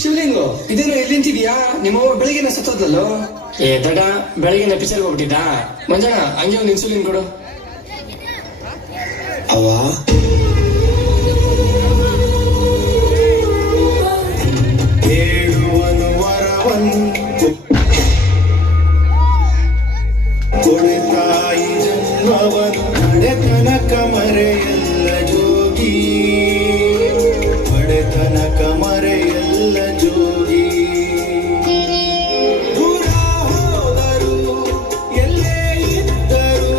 ಶಿವಲಿಂಗು ಇದೇನು ಎಲ್ಲಿಂತಿದ್ಯಾ? ನಿಮ್ಮವ್ವ ಬೆಳಿಗ್ಗೆ ಸತ್ತೋದ್ಲಲ್ಲೋ? ಏ ದಡ, ಬೆಳಗಿನ ಪಿಕ್ಚರ್ಗೆ ಹೋಗ್ಬಿಟ್ಟಿದ್ದ. ಮಂಜಣ್ಣ ಹಂಗೆ ಒಂದು ಇನ್ಸುಲಿನ್ ಕೊಡು. ಅವ್ವ ಹೇಳುವನು ವರವನ್ನು ಕೊಡೆ ತಾಯಿ ಜನ್ಮವನು ಕಡೆತನಕ ಮರೆಯಲ್ಲ ಜೋಗಿ, ಕಡೆತನಕ ಮರೆಯಲ್ಲ ಜೋಗಿ. ದೂರ ಹೋದರು ಎಲ್ಲೇ ಇದ್ದರು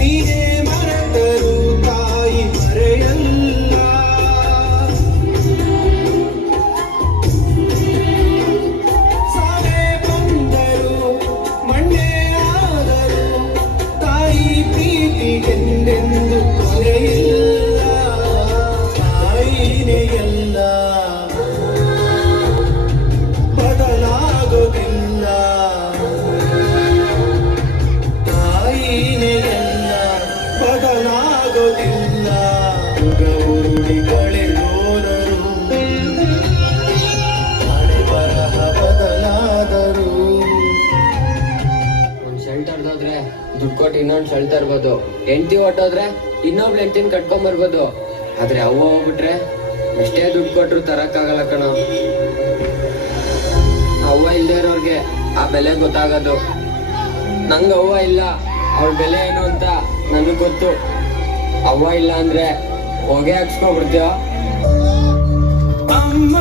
ನೀನೇ ಮರೆತರು ತಾಯಿ ಮರೆಯಲ್ಲ. ಸಾವೇ ಬಂದರು ಮಣ್ಣೆ ಆದರು ತಾಯಿ ಪ್ರೀತಿಗೆಂದೆಂದು ಕೊನೆಯಿಲ್ಲ. ತಾಯಿನೇ ಎಲ್ಲ ಬದಲಾಗೋದಿಲ್ಲ, ತಾಯಿನೇ ಎಲ್ಲ ಬದಲಾಗೋದಿಲ್ಲ. ಉರುಳಿ ಕಳೆದೋದರು ಮಳೆ ಬರಹ ಬದಲಾದರು. ಒಂದ್ ಶೆಲ್ಟರ್ ಹೋದ್ರೆ ದುಡ್ಡು ಕೊಟ್ಟು ಇನ್ನೊಂದ್ ಶೆಲ್ಟರ್ ಇರ್ಬೋದು. ಹೆಂಡತಿ ಹೊಟ್ಟೋದ್ರೆ ಇನ್ನೊಬ್ಳು ಹೆಂಡತಿನ ಕಟ್ಕೊಂಡ್ ಬರ್ಬೋದು. ಆದ್ರೆ ಅವ್ವ ಹೋಗ್ಬಿಟ್ರೆ ಎಷ್ಟೇ ದುಡ್ಡು ಕೊಟ್ರು ತರಕ್ಕಾಗಲ್ಲ ಕಣ. ಅವ್ವ ಇಲ್ದೇ ಇರೋರ್ಗೆ ಆ ಬೆಲೆ ಗೊತ್ತಾಗೋದು. ನಂಗ ಅವ್ವ ಇಲ್ಲ, ಅವ್ಳ ಬೆಲೆ ಏನು ಅಂತ ನನಗ್ ಗೊತ್ತು. ಅವ್ವ ಇಲ್ಲ ಅಂದ್ರೆ ಹೊಗೆ ಹಾಕ್ಸ್ಕೊಬಿಡ್ತೀವ. ಅಮ್ಮ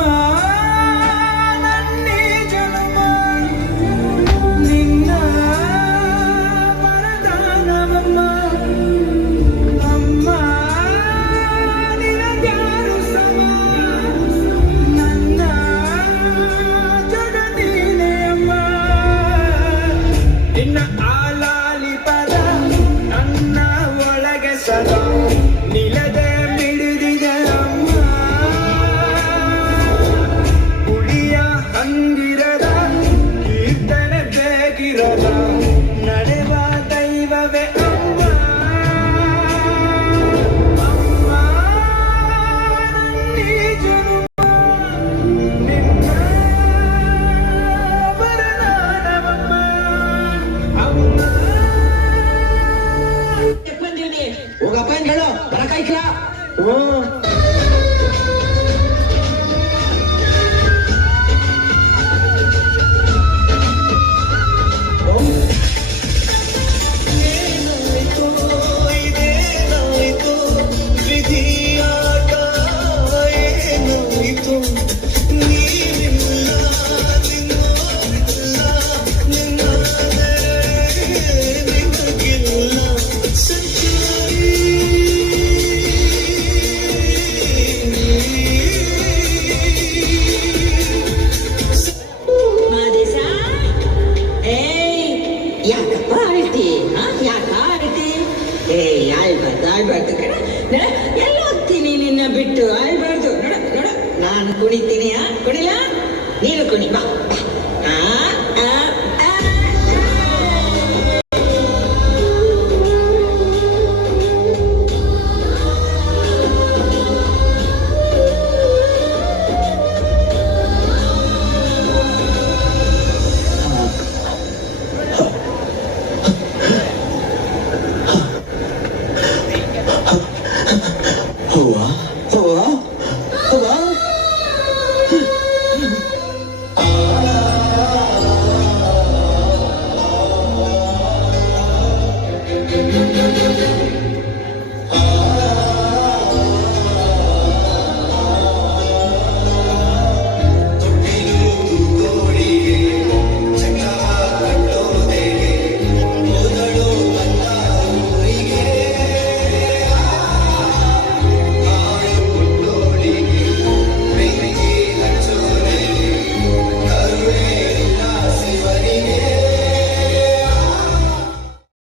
ನನ್ನೇ ಜನ್ಮ ನಿನ್ನ ವರದಾನವಮ್ಮ. ಅಮ್ಮ ನಿನಗ್ಯಾರು ಸಮ, ನನ್ನ ಜಗ ನೀನೇ ಅಮ್ಮ. ನಿನ್ನ ಆಲಾಲಿ ಪದ ನನ್ನ ಒಳಗೆ ಸದಾ ನಿಲದೆ ಮಿಡಿದಿದೆ ಅಮ್ಮ. ಹುಳಿಯ ಹಂಗಿರದ ಕೀರ್ತನೆ ಬೇಕಿರದ ನಡೆವ ದೈವವೇ ಅಮ್ಮ. ಅಮ್ಮ ನನ್ನೀ ಜನುಮ ನಿನ್ನ ವರದಾನವಮ್ಮ. ಅಮ್ಮ ಬಂದಿವ್ನಿ ಹೋಗಪ್ಪ ಏನ್ ಹೇಳು ಬರಕಾಯ್ತಿಲ್ಲ. ಏನಾಯ್ತು ಇದೇನಾಯ್ತು ವಿಧಿಯಾಟ ಏನಾಯ್ತು ನೀನಿಲ್ಲ ನಿನ್ನೋರಿಲ್ಲ ನಿನ್ನಾದರೆ ನಿನಗಿಲ್ಲ ಸಂಚಾರಿ. ಮಾದೇಶ ಏಯ್ ಯಾಕಪ್ಪ ಆಳ್ತಿ? ಯಾಕ ಆಳ್ತಿ? ಆಳ್ಬಾರ್ದು ಕಣ. ನೋಡ ಎಲ್ಲ ಹೋಗ್ತೀನಿ ನಿನ್ನ ಬಿಟ್ಟು, ಆಳ್ಬಾರ್ದು. ನೋಡ ನೋಡ ನಾನು ಕುಣಿತೀನಿ. ಕುಣಿಲ ನೀನು ಕುಣಿ ಬಾ. ಆ ಆ